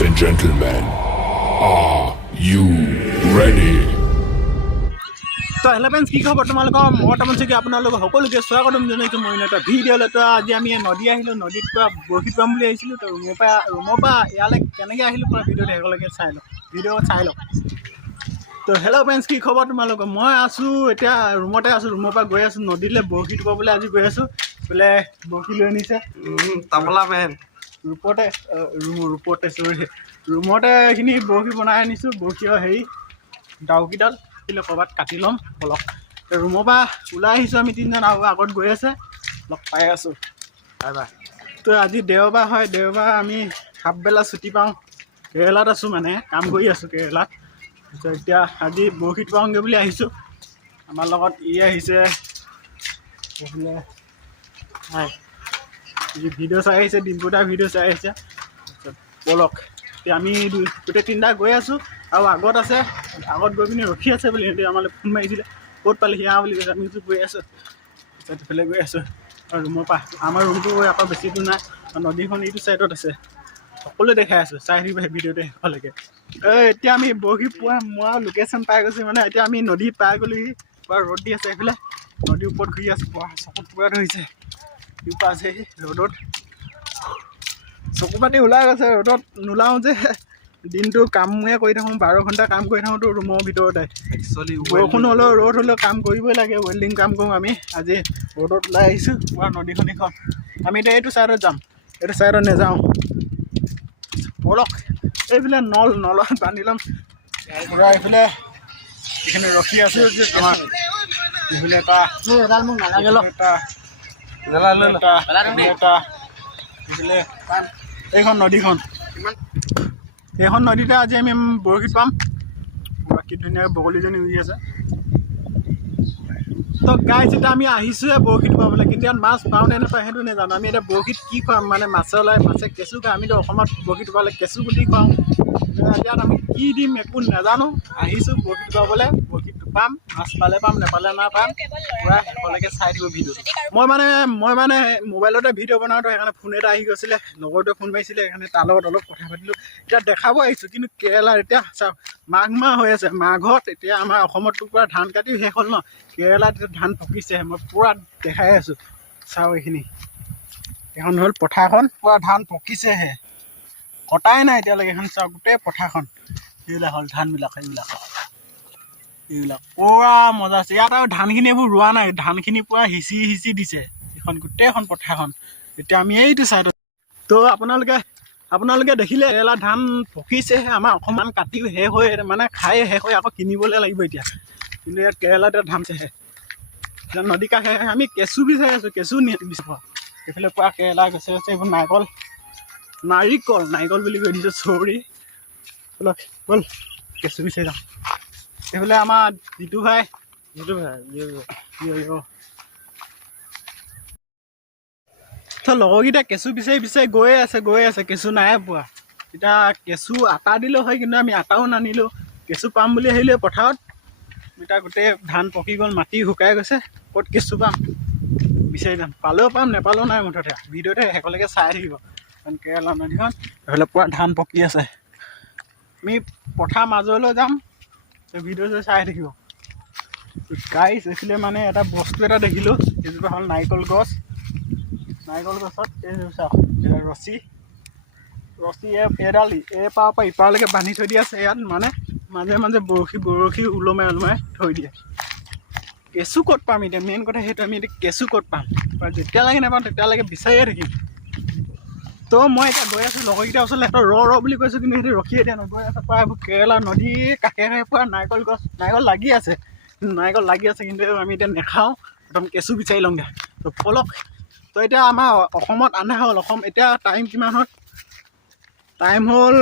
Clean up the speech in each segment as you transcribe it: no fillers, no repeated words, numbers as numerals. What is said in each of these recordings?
Ladies and gentlemen, are you ready? তো hello' কি খবৰ তোমালোকৰ মই তাপন চাইকিয়া আপোনালোকক সকলোকে স্বাগতম জনাইছোঁ মই এটা ভিডিঅ'লৈ। তো আজি আমি নদী আহিলোঁ, নদীত পৰা বৰশী পাম বুলি আহিছিলোঁ। তো ৰুমৰ পৰা ইয়ালৈ কেনেকৈ আহিলোঁ পৰা ভিডিঅ'টো একেলগে চাই লওক। তো হেল্ল' ফ্ৰেণ্ডছ, কি খবৰ তোমালোকৰ? মই আছোঁ এতিয়া ৰুমতে আছোঁ, ৰুমৰ পৰা গৈ আছোঁ নদীলৈ বৰশী টোপাবলৈ। আজি গৈ আছোঁ বোলে বৰশী লৈ আনিছে তাপলা মেন ৰুমতে এইখিনি বৰশী বনাই আনিছোঁ। বৰশীৰ হেৰি ডাউকিডাল ক'ৰবাত কাটি ল'ম অলপ। ৰুমৰ পৰা ওলাই আহিছোঁ আমি তিনিজন, আৰু আগত গৈ আছে লগ পাই আছোঁ। তো আজি দেওবাৰ হয়, দেওবাৰ আমি হাফবেলা ছুটি পাওঁ। কেৰেলাত আছোঁ, মানে কাম কৰি আছোঁ কেৰেলাত। এতিয়া আজি বৰশী টোপাওঁগৈ বুলি আহিছোঁ। আমাৰ লগত আহিছে ভিডিঅ' চাই আহিছে, ডিম্পুদাৰ ভিডিঅ' চাই আহিছে। বলক এতিয়া আমি গোটেই তিনিটা গৈ আছোঁ, আৰু আগত আছে, আগত গৈ পিনি ৰখি আছে বুলি সিহঁতে আমালৈ ফোন মাৰিছিলে। ক'ত পালে সিয়া বুলি কৈছে, আমি গৈ আছোঁ সেইফালে গৈ আছোঁ। আৰু ৰুমৰ পৰা আমাৰ ৰুমটো আকৌ বেছি দূৰ নাই, নদীখন এইটো ছাইডত আছে। সকলোৱে দেখাই আছোঁ, চাই থাকিব সেই ভিডিঅ'টো শেষলৈকে। এতিয়া আমি বৰশী মৰা লোকেশ্যন পাই গৈছোঁ, মানে এতিয়া আমি নদী পাই গ'লোহি। পুৰা ৰ'দ দি আছে এইফালে, নদীৰ ওপৰত ঘূৰি আছোঁ। পুৰা চকুত পুৰা ধৰিছে ইউপা আছে ৰ'দত, চকু পানী ওলাই গৈছে। ৰ'দত নোলাওঁ যে, দিনটো কামে কৰি থাকোঁ, 12 ঘণ্টা কাম কৰি থাকোঁতো ৰুমৰ ভিতৰতে। বৰষুণ হ'লেও ৰ'দ হ'লেও কাম কৰিবই লাগে, ৱেল্ডিং কাম কৰোঁ আমি। আজি ৰ'দত ওলাই আহিছোঁ, পুৰা নদীখন এইখন। আমি এতিয়া এইটো ছাইডত যাম, এইটো ছাইডত নাযাওঁ। বলক এইফালে নলত বান্ধি ল'ম পুৰা। এইফালে এইখিনি ৰখি আছোঁ আমাৰ এইফালে এইখন নদীখন, এইখন নদীতে আজি আমি বৰশী পাম। বাকী ধুনীয়াকৈ বগলীজনী উৰি আছে। তো গাইজ এতিয়া আমি আহিছোঁহে বৰশী টোপাবলৈ, কিন্তু ইয়াত মাছ পাওঁ নে নাপাওঁ সেইটো নাজানো। আমি এতিয়া বৰশীত কি খুৱাম, মানে মাছে কেঁচু খাই। আমিতো অসমত বৰশী টোপালে কেঁচু গুটি খুৱাওঁ। ইয়াত আমি কি দিম একো নাজানো। আহিছোঁ বৰশী টোপাবলৈ, বৰশী টোপাম, মাছ পালে পাম, নেপালে নাপাম। পূৰা শেষলৈকে চাই দিব ভিডিঅ'টো। মই মানে মোবাইলতে ভিডিঅ' বনাওঁতো, সেইকাৰণে ফোন এটা আহি গৈছিলে, লগৰটোৱে ফোন মাৰিছিলে, সেইকাৰণে তাৰ লগত অলপ কথা পাতিলোঁ। এতিয়া দেখাব আহিছোঁ, কিন্তু কেৰেলাৰ এতিয়া চাওক মাঘ মাহ হৈ আছে। মাঘত এতিয়া আমাৰ অসমততো পূৰা ধান কাটিও শেষ হ'ল ন, কেৰেলাত এতিয়া ধান পকিছেহে। মই পূৰা দেখাই আছোঁ, চাওঁ এইখিনি। এখন হ'ল পথাৰখন, পূৰা ধান পকিছেহে, কটাই নাই এতিয়ালৈকে। এখন চাওক গোটেই পথাৰখন, এইবিলাক হ'ল ধানবিলাক, এইবিলাক পূৰা মজা আছে। ইয়াত আৰু ধানখিনি এইবোৰ ৰোৱা নাই, ধানখিনি পূৰা সিঁচি দিছে এইখন গোটেইখন পথাৰখন। এতিয়া আমি এইটো ছাইডত। তো আপোনালোকে দেখিলে কেৰেলা ধান পকিছেহে। আমাৰ অসমত কাটিও শেষ হৈ, মানে খাই শেষ হৈ আকৌ কিনিবলৈ লাগিব এতিয়া। কিন্তু ইয়াত কেৰেলাত ধান চেহে, এতিয়া নদী কাষে আমি কেঁচু বিচাৰি আছোঁ, কেঁচু বিচাৰোঁ। এইফালে পূৰা কেৰেলা গছে এইবোৰ নাৰিকল বুলি কৈ দিছোঁ, চৰি। ব'ল কেঁচু বিচাৰি যাওঁ। এইফালে আমাৰ জিতু ভাই তো লগৰকেইটা কেঁচু বিচাৰি গৈ আছে, কেঁচু নাই পোৱা। এতিয়া কেঁচু আটা দিলেও হয়, কিন্তু আমি আটাও নানিলোঁ। কেঁচু পাম বুলি আহিলোঁ পথাৰত, এতিয়া গোটেই ধান পকি গ'ল, মাটি শুকাই গৈছে। ক'ত কেঁচু পাম, বিচাৰি যাম। পালেও পাম, নেপালেও নাই। মুঠতে ভিডিঅ'তে শেষলৈকে চাই থাকিব, কাৰণ কেৰেলা নদীখন এইফালে পূৰা ধান পকি আছে। আমি পথাৰ মাজলৈ যাম, ভিডিঅ'টো চাই থাকিব গাইজ। এইফালে মানে এটা বস্তু এটা দেখিলোঁ, সেইজোপা হ'ল নাৰিকল গছত এই চাওক ৰছী এডাল এপাৰৰ পৰা ইপাৰলৈকে বান্ধি থৈ দিয়া আছে। ইয়াত মানে মাজে মাজে বৰশী ওলমাই থৈ দিয়ে। কেঁচু ক'ত পাম এতিয়া, মেইন কথা সেইটো। আমি এতিয়া কেঁচু ক'ত পাম, যেতিয়ালৈকে নাপাম তেতিয়ালৈকে বিচাৰিয়ে থাকিম। তো মই এতিয়া গৈ আছোঁ লগৰকেইটাৰ ওচৰলৈ। সিহঁতৰ ৰ বুলি কৈছোঁ, কিন্তু সিহঁতে ৰখিয়ে দিয়া নাই, গৈ আছে। প্ৰায় এইবোৰ কেৰেলা নদীৰ কাষে পূৰা নাৰিকল লাগি আছে, কিন্তু আমি এতিয়া নাখাওঁ, একদম কেঁচু বিচাৰি লওঁগৈ। তো ব'লক। তো এতিয়া আমাৰ অসমত আন্ধা হ'ল। এতিয়া টাইম কিমান হ'ল, টাইম হ'ল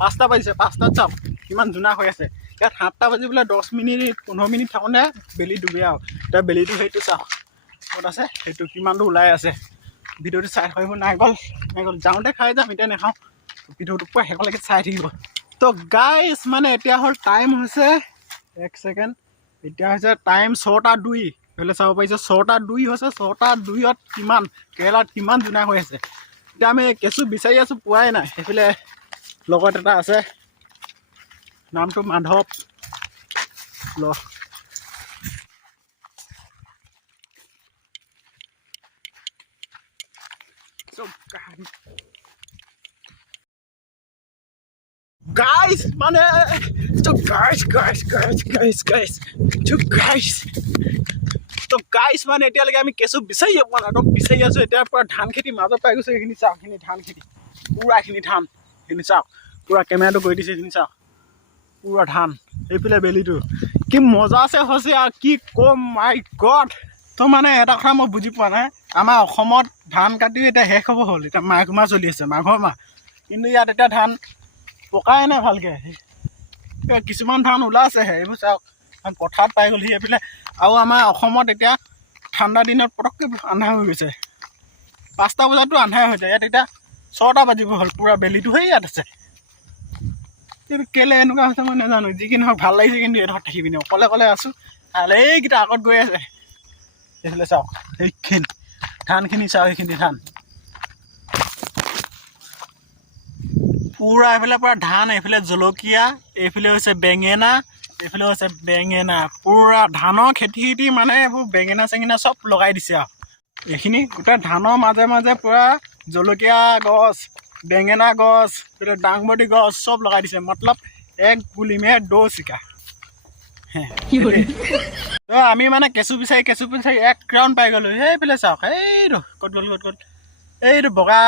5টা বাজিছে। 5টাত চাওক কিমান জোনাক হৈ আছে। ইয়াত 7টা বাজিবলৈ 10 মিনিট 15 মিনিট থাকোঁতে বেলি ডুবে আৰু। এতিয়া বেলিটো সেইটো চাওক ক'ত আছে, সেইটো কিমানটো ওলাই আছে। ভিডিঅ'টো চাই থাকিব। নাৰিকল যাওঁতে খাই যাম, এতিয়া নাখাওঁ। ভিডিঅ'টো পুৰা শেষলৈকে চাই থাকিব। তো গাইজ মানে এতিয়া হ'ল টাইম হৈছে 1 ছেকেণ্ড, এতিয়া হৈছে টাইম 6টা 2। এইফালে চাব পাৰিছে 6টা 2 হৈছে। 6টা 2ত কিমান কেৰেলাত কিমান জোনাক হৈ আছে। এতিয়া আমি কেঁচু বিচাৰি আছোঁ, পোৱাই নাই। সেইফালে লগত এটা আছে নামটো মাধৱ ল guys মানে so guys তো গাইছ মানে এতিয়ালৈকে আমি কেঁচু বিচাৰি পোৱা নাই বিচাৰি আছো এতিয়া পুৰা ধান খেতি মাজত পাই গৈছে এইখিনি চাওক এইখিনি ধান খেতি পুৰা এইখিনি ধান এইখিনি চাওক পুৰা কেমেৰাটো কৰি দিছে এইখিনি চাওক পুৰা ধান এইফালে বেলিটো কি মজা আছে হৈছে আৰু কি কম মাই গড তো মানে এটা কথা মই বুজি পোৱা নাই আমাৰ অসমত ধান কাটিও এতিয়া শেষ হ'ব হ'ল এতিয়া মাঘ মাহ চলি আছে মাঘৰ মাহ কিন্তু ইয়াত এতিয়া ধান পকাই নাই ভালকৈ কিছুমান ধান ওলাইছেহে এইবোৰ চাওক পথাৰত পাই গ'লহি এইফালে আৰু আমাৰ অসমত এতিয়া ঠাণ্ডা দিনত পটককৈ আন্ধাৰ হৈ গৈছে 5টা বজাতো আন্ধাৰ হৈ যায় ইয়াত এতিয়া 6টা বাজিব হ'ল পুৰা বেলিটো হৈ ইয়াত আছে কিন্তু কেলে এনেকুৱা হৈছে মই নাজানো যি কি নহওক ভাল লাগিছে কিন্তু এইডোখৰত থাকি পিনে অকলে আছোঁ আৰু এইকেইটা আগত গৈ আছে এইফালে চাওক এইখিনি ধানখিনি চাওক এইখিনি ধান পুৰা এইফালে পুৰা ধান এইফালে জলকীয়া এইফালে হৈছে বেঙেনা এইফালে হৈছে বেঙেনা পুৰা ধানৰ খেতি মানে এইবোৰ বেঙেনা চেঙেনা চব লগাই দিছে আৰু এইখিনি গোটেই ধানৰ মাজে মাজে পুৰা জলকীয়া গছ বেঙেনা গছ ডাংবডি গছ চব লগাই দিছে মতলব এক গুলি মে দো চিকা আমি মানে কেঁচু বিচাৰি এক ৰাউণ্ড পাই গ'লো সেইফালে চাওক এইটো ক'ত গ'ল এইটো বগা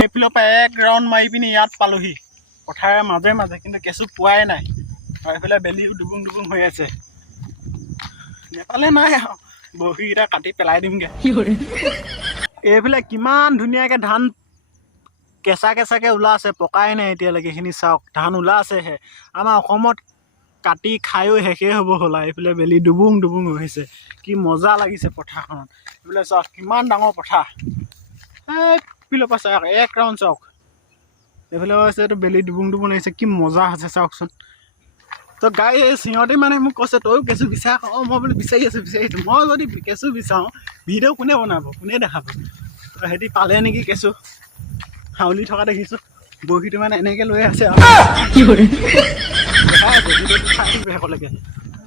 সেইফালৰ পৰা এক ৰাউণ্ড মাৰি পিনি ইয়াত পালোহি পথাৰৰ মাজে মাজে কিন্তু কেঁচু পোৱাই নাই আৰু এইফালে বেলিও ডুবুং হৈ আছে নেপালে নাই আৰু বহীকেইটা কাটি পেলাই দিমগৈ এইফালে কিমান ধুনীয়াকৈ ধান কেঁচাকৈ ওলাইছে পকাই নাই এতিয়ালৈকে এইখিনি চাওক ধান ওলাইছেহে আমাৰ অসমত কাটি খায়ো শেষেই হ'ব হ'ল এইফালে বেলি ডুবুং হৈছে কি মজা লাগিছে পথাৰখনত এইফালে চাওক কিমান ডাঙৰ পথাৰ এইফালৰ পৰা চাওক এক ৰাউণ্ড চাওক এইফালে হৈছে এইটো বেলি ডুবুং আহিছে কি মজা আছে চাওকচোন তো গাই সিহঁতে মানে মোক কৈছে তইও কেঁচু বিচাৰ মই বোলে বিচাৰি আছোঁ মই যদি কেঁচু বিচাৰোঁ ভিডিঅ' কোনে বনাব কোনে দেখাব সিহঁতি পালে নেকি কেঁচু হাউলি থকা দেখিছোঁ বহীটো মানে এনেকৈ লৈ আছে আৰু শেষলৈকে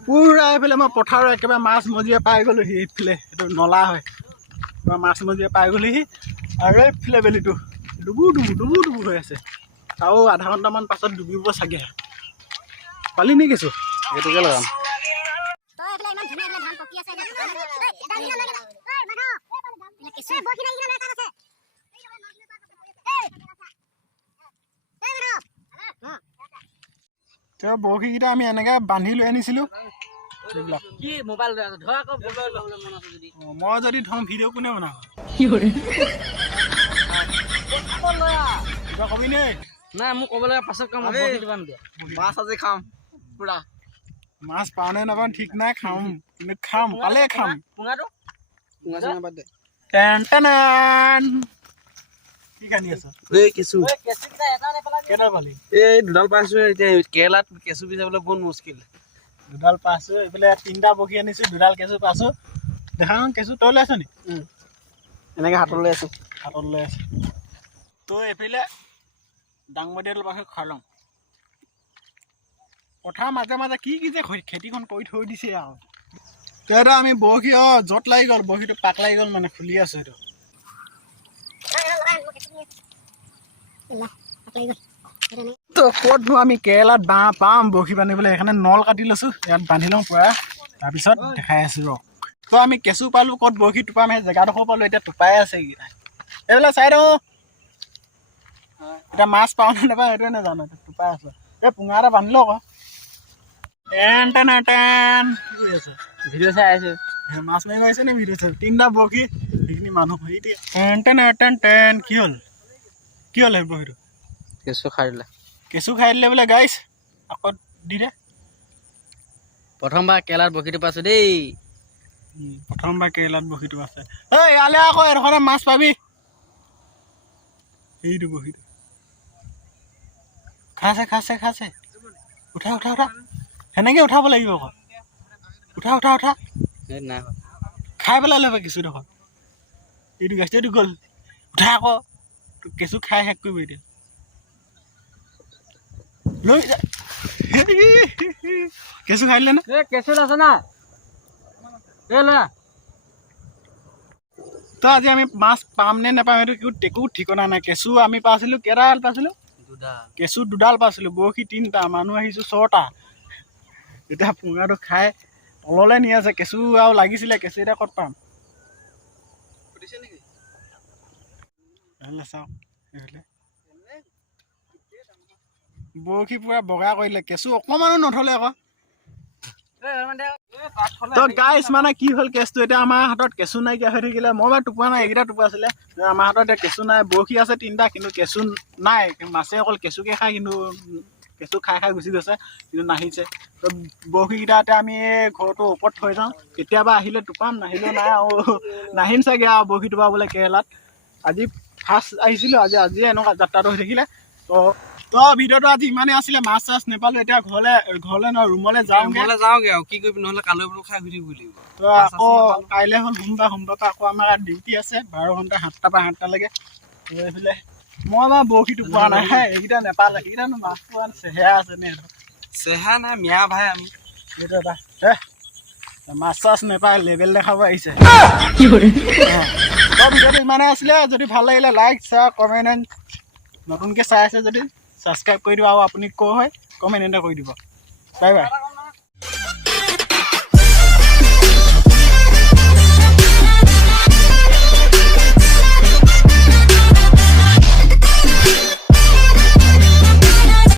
পুৰা এইফালে মই পথাৰৰ একেবাৰে মাছ মজিয়া পাই গ'লোহি এইফালে এইটো নলা হয় পুৰা মাছ মজিয়া পাই গ'লোহি আৰু এইফালে বেলিটো ডুবু হৈ আছে আৰু আধা ঘণ্টামান পাছত ডুবিব চাগে পালি নি কেঁচু সেইটোকে লগাম তেওঁ বৰশীকেইটা আমি এনেকৈ বান্ধি লৈ আনিছিলোঁ মই যদি ধৰোঁ ভিডিঅ' কোনে বনাব কবি নে নাই মোক ক'বলৈ পাছত কাম মাছ আজি খাম পুৰা মাছ পাওঁ নে নাপাওঁ ঠিক নাই খাম কিন্তু পালে খাম কি কান্দি আছ কেইটা পালি এই দুডাল পাইছো এতিয়া কেৰেলাত কেঁচু বিচাৰিবলৈ বহুত মুস্কিল দুডাল পাইছোঁ এইফালে 3টা বগী আনিছোঁ 2ডাল কেঁচু পাইছোঁ দেখা কেঁচু তই লৈ আছ নি এনেকৈ হাতত লৈ আছোঁ তো এইফালে ডাংবডিয়াল পাছত খাই লওঁ পথাৰ মাজে মাজে কি যে খেতিখন কৰি থৈ দিছে আৰু তেতিয়া আমি বৰশী য'ত লাগি গ'ল বৰশীটো পাক লাগি গ'ল মানে খুলি আছোঁ এইটো তো ক'তনো আমি কেৰেলাত বাঁহ পাম বৰশী বান্ধিবলৈ সেইকাৰণে নল কাটি লৈছোঁ ইয়াত বান্ধি লওঁ পুৰা তাৰপিছত দেখাই আছোঁ ৰ তো আমি কেঁচু পালোঁ ক'ত বৰশী টোপাম সেই জেগাডোখৰ পালোঁ এতিয়া টোপাই আছে এইকেইটা এইবিলাক চাই দিওঁ এতিয়া মাছ পাওঁ নে নাপাওঁ সেইটোৱে নাজানো টোপাই আছোঁ এই পুঙা এটা বান্ধি লওঁ আকৌ কি কৰি আছে ভিডিঅ' চাই আছোঁ মাছ মাৰি মাৰিছে নে ভিডিঅ' চাই 3টা বৰশী সেইখিনি মানুহ কি হ'ল সেই বৰশীটো কেঁচু খাই দিলে বোলে গাইছ আকৌ দি দে প্ৰথমবাৰ কেৰেলাত বৰশীটো পাইছোঁ দেই প্ৰথমবাৰ কেৰেলাত বৰশীটো আছে ঐ ইয়ালে আকৌ এডোখৰতে মাছ পাবি এইটো বৰশীটো খাইছে উঠা সেনেকৈ উঠাব লাগিব আকৌ উঠা নাই খাই পেলাই ল'বা কেঁচুডোখৰ এইটো গাছ এইটো গ'ল উঠা আকৌ কেঁচু খাই শেষ কৰিব এতিয়া লৈ যা কেঁচু খাই দিলে নে কেঁচুত আছে না তো আজি আমি মাছ পাম নে নাপাম সেইটো একো ঠিকনা নাই কেঁচু আমি পাইছিলোঁ কেইডাল পাইছিলোঁ কেঁচু 2ডাল পাইছিলোঁ বৰশী 3টা মানুহ আহিছোঁ 6টা এতিয়া পুঙাটো খাই তললৈ নি আছে কেঁচু আৰু লাগিছিলে কেঁচু এতিয়া ক'ত পাম চাওক বৰশী পুৰা বগা কৰিলে কেঁচু অকণমানো নথলে আকৌ তো গাইছ মানে কি হ'ল কেছটো এতিয়া আমাৰ হাতত কেঁচু নাইকিয়া হৈ থাকিলে মই বাৰু টোপোৱা নাই এইকেইটা টোপোৱা আছিলে আমাৰ হাতত এতিয়া কেঁচু নাই বৰশী আছে 3টা কিন্তু কেঁচু নাই মাছে অকল কেঁচুকে খায় কিন্তু কেঁচু খাই গুচি গৈছে কিন্তু নাহিছে তো বৰশীকেইটা এতিয়া আমি ঘৰটো ওপৰত থৈ যাওঁ কেতিয়াবা আহিলে টোপাম নাহিলেও নাই আৰু নাহিম চাগে আৰু বৰশী টোপাবলৈ কেৰেলাত আজি ফাৰ্ষ্ট আহিছিলোঁ আজি এনেকুৱা যাত্ৰাটো হৈ থাকিলে তো ভিডিঅ'টো আজি ইমানেই আছিলে মাছ চাছ নাপালোঁ এতিয়া ঘৰলৈ নহয় ৰুমলৈ যাওঁগে আৰু কি কৰিবি নহ'লে কালৈ বোলো খাই ঘূৰি ফুৰিব লাগিব তো আকৌ কাইলৈ হ'ল সোমবাৰ পৰা আকৌ আমাৰ ডিউটি আছে 12 ঘণ্টা 7টা পৰা 8টালৈকে এইফালে মই বাৰু বৰশীটো পোৱা নাই এইকেইটা নেপালে সেইকেইটানো মাছ পোৱা চেহেৰা আছে নে চেহেৰা নাই মিয়া ভাই আমি এইটো এটা মাছ চাছ নেপায় লেবেল দেখাব আহিছে ভিডিঅ'টো ইমানে আছিলে যদি ভাল লাগিলে লাইক শ্বেয়াৰ কমেণ্ট নতুনকৈ চাই আছে যদি ছাবস্ক্ৰাইব কৰি দিব আৰু আপুনি কৈ হয় কমেণ্ট এটা কৰি দিব বাই বাই